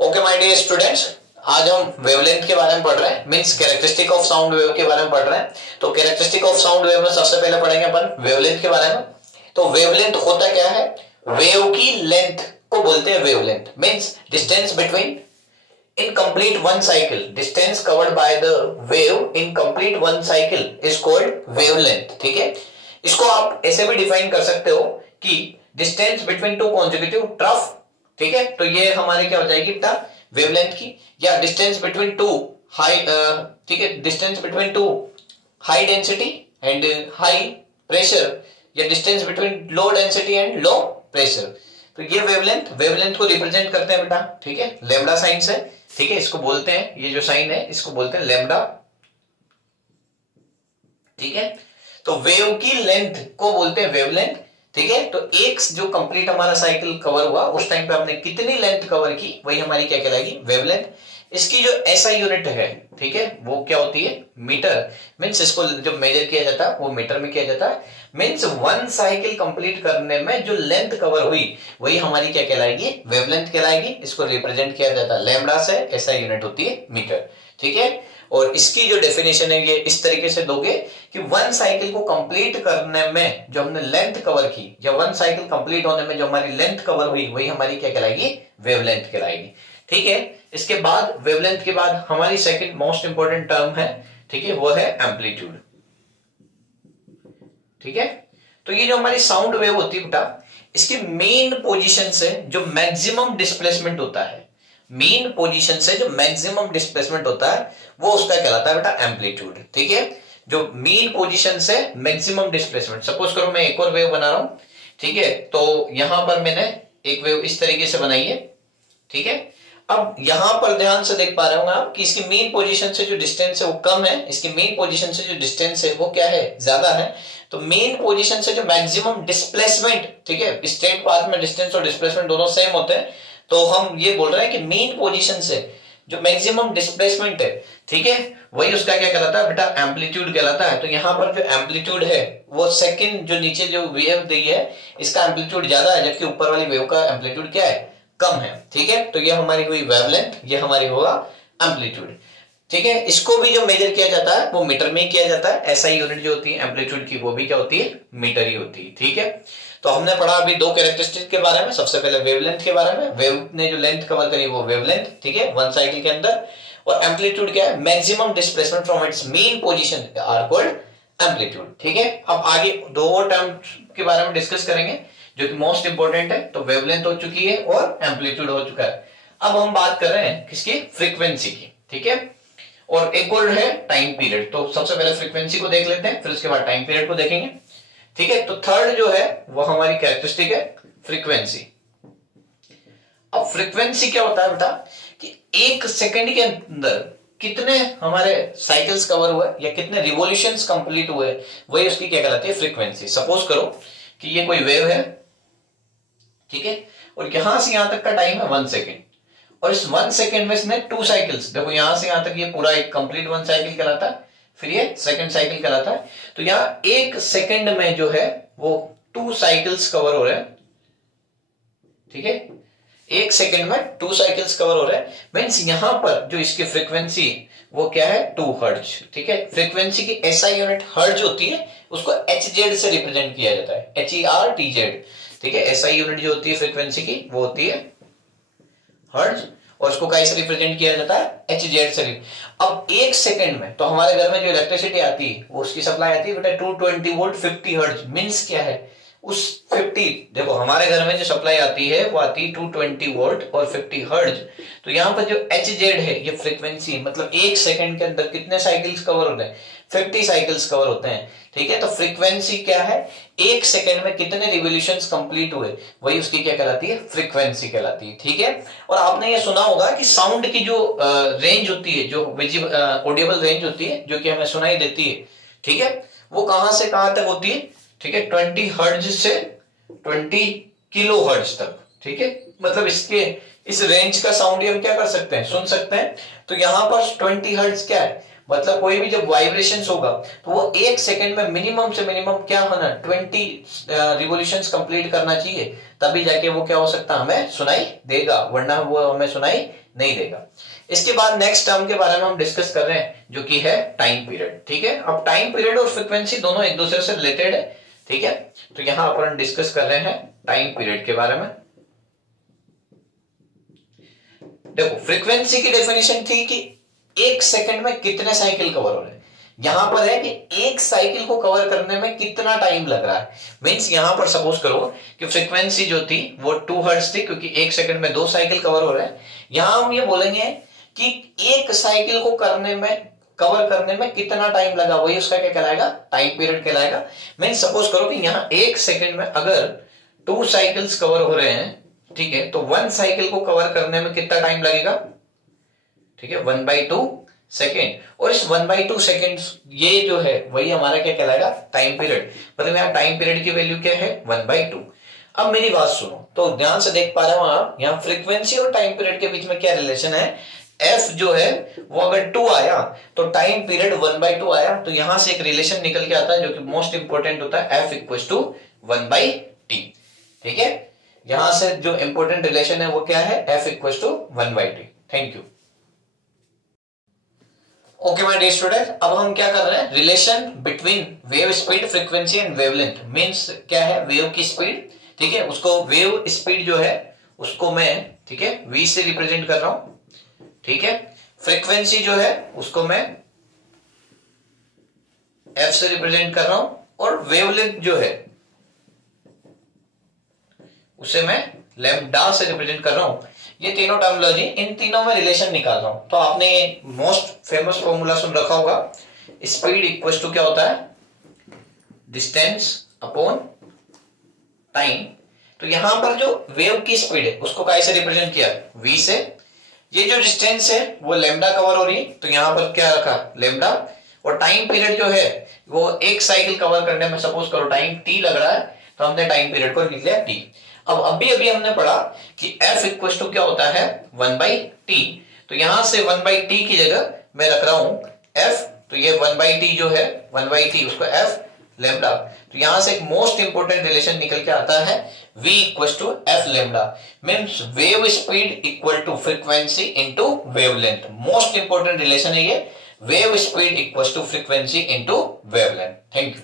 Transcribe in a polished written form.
Okay my dear students, आज हम wavelength के बारे में पढ़ रहे हैं, means characteristic of sound wave के बारे में पढ़ रहे हैं। तो कैरेक्टरिस्टिक ऑफ साउंड वेव में सबसे पहले पढ़ेंगे अपन वेवलेंथ के बारे में। तो वेवलेंथ होता क्या है? वेव की लेंथ को बोलते हैं wavelength, means distance between in complete one cycle, distance covered by the wave in complete one cycle is called wavelength। ठीक है, इसको आप ऐसे भी डिफाइन कर सकते हो कि distance between two consecutive trough. ठीक है, तो ये हमारी क्या हो जाएगी बेटा वेवलेंथ की, या डिस्टेंस बिटवीन टू हाई, ठीक है, distance between two high density and high pressure, या distance between low density and low pressure. तो ये वेवलेंथ को रिप्रेजेंट करते हैं बेटा। ठीक है, लैम्बडा साइन से। ठीक है, इसको बोलते हैं, ये जो साइन है इसको बोलते हैं लैम्बडा। ठीक है, तो वेव की लेंथ को बोलते हैं वेवलेंथ। ठीक है, तो एक जो कंप्लीट हमारा साइकिल कवर हुआ उस टाइम पे हमने कितनी लेंथ कवर की, वही हमारी क्या कहलाएगी वेवलेंथ। इसकी जो ऐसा यूनिट है, ठीक है, वो क्या होती है मीटर। मीन्स इसको जब मेजर किया जाता है वो मीटर में किया जाता है। मीन्स वन साइकिल कंप्लीट करने में जो लेंथ कवर हुई वही हमारी क्या कहलाएगी वेवलेंथ कहलाएगी। इसको रिप्रेजेंट किया जाता है लैम्बडा से, ऐसा यूनिट होती है मीटर। ठीक है, और इसकी जो डेफिनेशन है ये इस तरीके से दोगे कि वन साइकिल को कंप्लीट करने में जो हमने लेंथ कवर की, या वन साइकिल कंप्लीट होने में जो हमारी लेंथ कवर हुई वही हमारी क्या कहलाएगी वेवलेंथ कहलाएगी। ठीक है, इसके बाद वेवलेंथ के बाद हमारी सेकंड मोस्ट इंपोर्टेंट टर्म है, ठीक है, वो है एम्पलीट्यूड। ठीक है, तो ये जो हमारी साउंड वेव होती है बेटा, इसकी मेन पोजीशन से जो मैक्सिमम डिस्प्लेसमेंट होता है, मेन पोजीशन से जो मैक्सिमम डिस्प्लेसमेंट होता है वो उसका कहलाता है बेटा एम्पलीट्यूड। ठीक है, जो मेन पोजीशन से मैक्सिमम डिस्प्लेसमेंट। सपोज करो मैं एक और वेव बना रहा हूं, ठीक है, तो यहां पर मैंने एक वेव इस तरीके से बनाई है। ठीक है, अब यहां पर ध्यान से देख पा रहे होंगे आप कि इसकी मेन पोजीशन से जो डिस्टेंस है वो कम है, इसकी मेन पोजीशन से जो डिस्टेंस है वो क्या है ज्यादा है। तो मेन पोजीशन से जो मैक्सिमम डिस्प्लेसमेंट, ठीक है, स्ट्रेट पाथ में डिस्टेंस और डिस्प्लेसमेंट दोनों सेम होते हैं, तो हम ये बोल रहे हैं कि मेन पोजीशन से जो मैक्सिमम डिस्प्लेसमेंट है, ठीक है, वही उसका क्या कहलाता है बेटा एम्पलीट्यूड कहलाता है। तो यहाँ पर जो एम्पलीट्यूड है वो सेकंड जो नीचे जो वेव दी है इसका एम्पलीट्यूड ज्यादा है, जबकि ऊपर वाली वेव का एम्पलीट्यूड क्या है कम है। ठीक है, तो ये हमारी हुई वेवलेंथ, ये हमारी होगा एम्पलीट्यूड। ठीक है, इसको भी जो मेजर किया जाता है वो मीटर में ही किया जाता है। ऐसा यूनिट जो होती है एम्पलीट्यूड की वो भी क्या होती है मीटर ही होती है। ठीक है, तो हमने पढ़ा अभी दो कैरेक्टरिस्टिक के बारे में। सबसे पहले वेवलेंथ के बारे में, वेव ने जो लेंथ कवर करी वो वेवलेंथ, ठीक है, वन साइकिल के अंदर। और एम्पलीट्यूड क्या है? Maximum displacement from its mean position are called amplitude. ठीक है, अब आगे दो और टर्म के बारे में डिस्कस करेंगे जो कि मोस्ट इंपोर्टेंट है। तो वेवलेंथ हो चुकी है और एम्पलीट्यूड हो चुका है। अब हम बात कर रहे हैं किसकी? फ्रीक्वेंसी की। ठीक है, और एक और है टाइम पीरियड। तो सबसे पहले फ्रीक्वेंसी को देख लेते हैं, फिर उसके बाद टाइम पीरियड को देखेंगे। ठीक है, तो थर्ड जो है वो हमारी कैरेक्टरिस्टिक है फ्रीक्वेंसी। अब फ्रीक्वेंसी क्या होता है बेटा कि एक सेकंड के अंदर कितने हमारे साइकिल्स कवर हुए या कितने रिवॉल्यूशंस कंप्लीट हुए, वही उसकी क्या कहलाती है फ्रीक्वेंसी। सपोज करो कि ये कोई वेव है, ठीक है, और यहां से यहां तक का टाइम है 1 सेकेंड, और इस 1 सेकेंड में इसने 2 साइकिल्स, देखो यहां से यहां तक ये पूरा एक कंप्लीट 1 साइकिल कहलाता है, फिर ये सेकंड साइकिल कहलाता है। तो यहां 1 सेकेंड में जो है वो 2 साइकिल्स कवर हो रहे हैं। ठीक है, 1 सेकेंड में 2 साइकिल्स कवर हो रहे हैं। मीन्स यहां पर जो इसकी फ्रीक्वेंसी वो क्या है 2 हर्ट्ज। ठीक है, फ्रीक्वेंसी की ऐसा यूनिट हर्ट्ज होती है, उसको HZ से रिप्रेजेंट किया जाता है, HERTZ। ठीक है, ऐसा यूनिट जो होती है फ्रीक्वेंसी की वो होती है हर्ट्ज, और उसको कैसे रिप्रेजेंट किया जाता है HZ से। अब 1 सेकेंड में तो हमारे घर में जो इलेक्ट्रिसिटी आती है वो उसकी सप्लाई आती है बेटा 220 वोल्ट 50 हर्ट्ज। मीन्स क्या है उस 50, देखो हमारे घर में जो सप्लाई आती है वो आती है 220 वोल्ट और 50 हर्ट्ज। तो यहाँ पर जो HZ है ये फ्रीक्वेंसी, मतलब 1 सेकंड के अंदर कितने साइकिल्स कवर होते हैं 50 साइकिल्स कवर होते हैं। ठीक है, तो फ्रीक्वेंसी क्या है 1 सेकंड में कितने रिवॉल्यूशंस कंप्लीट हुए, वही उसकी क्या कहलाती है फ्रीक्वेंसी कहलाती है। ठीक है, और आपने ये सुना होगा कि साउंड की जो रेंज होती है, जो ऑडिएबल रेंज होती है जो कि हमें सुनाई देती है, ठीक है, वो कहां से कहां तक होती है? ठीक है, 20 हर्ट्ज से 20 किलो हर्ट्ज तक। ठीक है, मतलब इसके इस रेंज का साउंड हम क्या कर सकते हैं सुन सकते हैं। तो यहां पर 20 हर्ट्ज क्या है मतलब कोई भी जब वाइब्रेशंस होगा तो वो 1 सेकंड में मिनिमम से मिनिमम क्या होना 20 रिवॉल्यूशंस कंप्लीट करना चाहिए, तभी जाके वो क्या हो सकता है हमें सुनाई देगा, वरना वो हमें सुनाई नहीं देगा। इसके बाद नेक्स्ट टर्म के बारे में हम डिस्कस कर रहे हैं जो कि है टाइम पीरियड। ठीक है, अब टाइम पीरियड और फ्रीक्वेंसी दोनों एक दूसरे से रिलेटेड है। ठीक है, तो यहां पर हम डिस्कस कर रहे हैं टाइम पीरियड के बारे में। देखो फ्रीक्वेंसी की डेफिनेशन थी कि 1 सेकंड में कितने साइकिल कवर हो रहे हैं, यहां पर है कि 1 साइकिल को कवर करने में कितना टाइम लग रहा है। मींस यहां पर सपोज करो कि फ्रीक्वेंसी जो थी वो 2 हर्ट्ज थी, क्योंकि 1 सेकंड में 2 साइकिल कवर हो रहे हैं। यहां हम ये बोलेंगे कि 1 साइकिल को कवर करने में कितना टाइम लगा, वही उसका क्या कहलाएगा, टाइम पीरियड कहलाएगा। मींस सपोज करो कि यहां 1 सेकंड में अगर 2 साइकिल्स कवर हो रहे हैं, ठीक है, तो 1 साइकिल को कवर करने में कितना टाइम लगेगा, ठीक है, 1/2 सेकेंड। और इस 1/2 सेकेंड ये जो है वही हमारा क्या कहलाएगा, टाइम पीरियड। मतलब यहाँ टाइम पीरियड की वैल्यू क्या है, 1/2। अब मेरी बात सुनो, तो ध्यान से देख पा रहे हो आप, यहाँ फ्रीक्वेंसी और टाइम पीरियड के बीच में क्या रिलेशन है। एफ जो है वो अगर 2 आया तो टाइम पीरियड 1/2 आया, तो यहां से एक रिलेशन निकल के आता है जो कि मोस्ट इंपोर्टेंट होता है, एफ इक्वल टू 1/t। ठीक है, यहां से जो इंपोर्टेंट रिलेशन है वो क्या है, F equal to 1/t। Thank you. Okay my dear student, अब हम क्या कर रहे हैं, relation between wave speed, frequency and wavelength. Means क्या है, वेव की स्पीड, ठीक है, उसको वेव स्पीड जो है उसको मैं, ठीक है, v से रिप्रेजेंट कर रहा हूं। ठीक है, फ्रीक्वेंसी जो है उसको मैं f से रिप्रेजेंट कर रहा हूं, और वेवलेंथ जो है उसे मैं लैम्डा से रिप्रेजेंट कर रहा हूं। ये तीनों टर्मिनोलॉजी, इन तीनों में रिलेशन निकाल रहा हूं। तो आपने मोस्ट फेमस फॉर्मूला सुन रखा होगा, स्पीड इक्वल टू क्या होता है, डिस्टेंस अपॉन टाइम। तो यहां पर जो वेव की स्पीड है उसको कैसे रिप्रेजेंट किया, v से। ये जो डिस्टेंस है वो लैम्डा कवर हो रही है, तो यहां पर क्या रखा, लैम्डा। और टाइम पीरियड जो है वो 1 साइकिल कवर करने में सपोज करो टाइम t लग रहा है, तो हमने टाइम पीरियड को लिख लिया t। अब अभी हमने पढ़ा कि f इक्वल टू क्या होता है, 1/t। तो यहां से 1/t की जगह मैं रख रहा हूं f, तो ये 1/t जो है 1/t उसको f लैम्डा। तो यहां से एक मोस्ट इंपोर्टेंट रिलेशन निकल के आता है, v equal to f lambda. Means wave speed equal to frequency into wavelength. Most important relation है ये, wave speed equal to frequency into wavelength. Thank you.